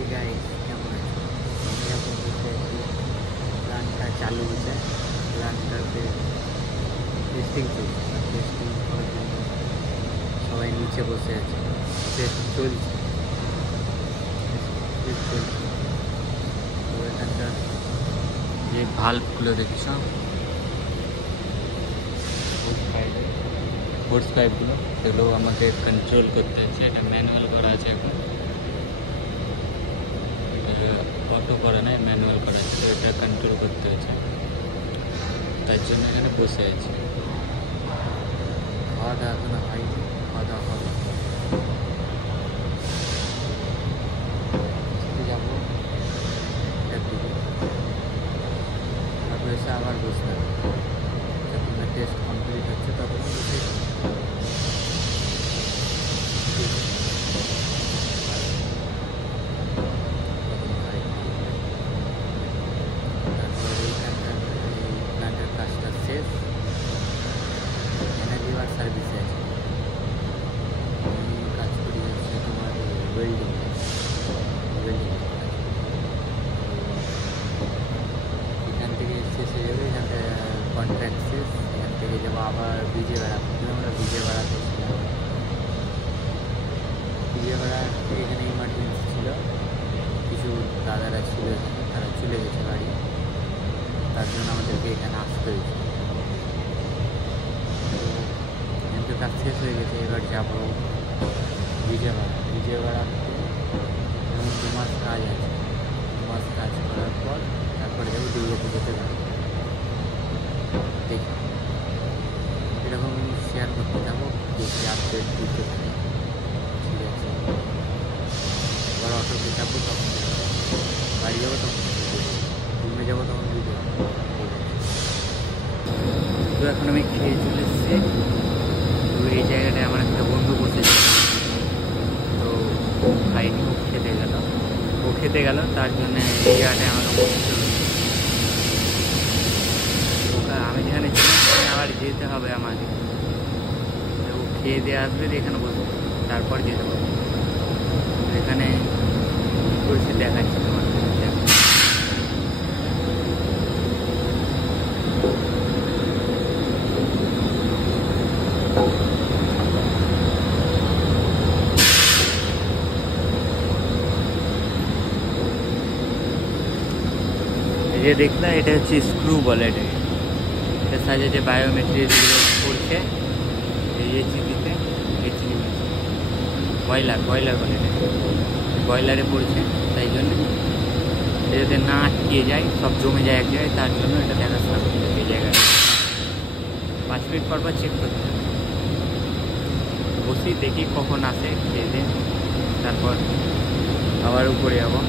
Hi guys, কেমন আছো? আমি এখন বসে আছি, প্ল্যানটা চালু হয়েছে। প্ল্যানটাতে টেস্টিং চলছে। টেস্টিং করার জন্য সবাই নিচে বসে আছে। টেস্ট চলছে, টেস্ট চলছে। তো এখানকার যে ভাল্বগুলো দেখছ, হোর্স পাইপগুলো, সেগুলো আমাকে কন্ট্রোল করতে হচ্ছে। এটা ম্যানুয়াল করা আছে এখন, অটো করা নাই, ম্যানুয়াল করা আছে। তো এটা কন্ট্রোল করতে হচ্ছে, তাই জন্য এখানে বসে আছি। খাওয়া দাওয়া এখনো হয়নি, খাওয়া দাওয়া হবে। যাবো একদিকে, তারপর এসে আবার বসতে হবে। যখন টেস্ট কমপ্লিট হচ্ছে তখন বসে সার্ভিসে আছে। আমি কাজ করি হচ্ছে তোমার ওয়েল্ডিং, এখান থেকে শেষ হয়ে যাবে। এখান থেকে কন্ট্রাক্ট শেষ। এখান থেকে যাবো আবার বিজয়বাড়া। আমরা বিজয়বাড়াতে ছিলাম। বিজয়বাড়া থেকে এখানে ইমার্জেন্সি ছিল, কিছু দাদারা ছিল এখানে, তারা চলে গেছে বাড়ি, তার জন্য আমাদেরকে এখানে আসতে হয়েছে। কাজ শেষ হয়ে গেছে, এবার যাবো বিজয়বাড়া। বিজয়বাড়াতে যেমন 2 মাস কাজ আছে, 2 মাস কাজ করার পর তারপরে যাবো দুর্গা পুজোতে যাবো। দেখি এরকম শেয়ার করতে যাবো, দেখি আপডেট দিতে পারি। ঠিক আছে, এবার অটোতে যাবো, তখন বাড়ি যাবো, তখন রুমে যাবো, তখন ভিডিও। তো এখন আমি খেয়ে চলে এসেছি। তো এই জায়গাটায় আমার একটা বন্ধু বসেছে, তো খাইনি, ও খেতে গেল, তার জন্য এই জায়গাটায় আমাকে বসতে হলো। আমি যেখানে ছিলাম সেখানে আবার যেতে হবে আমাকে। ও খেয়ে দিয়ে আসবে, এখানে বসবো, তারপর যেতে পারবো। এখানে পরিস্থিতি দেখাচ্ছি তোমার। এই যে দেখলা, এটা হচ্ছে স্ক্রু বলে। এটার সাথে যে বায়োমেট্রিকগুলো পড়ছে এই চিঠিতে, এই চিঠি বয়লার বলে, বয়লারে পড়ছে। তাই জন্য যাতে না আটকিয়ে যায়, সব জমে যায় এক জায়গায়, তার জন্য এটা দেখাশোনা করতে হবে। এই জায়গায় 5 মিনিট পর চেক করতে হবে। বসি, দেখি কখন আসে, খেয়ে দিয়ে তারপর আবার উপরে যাবো।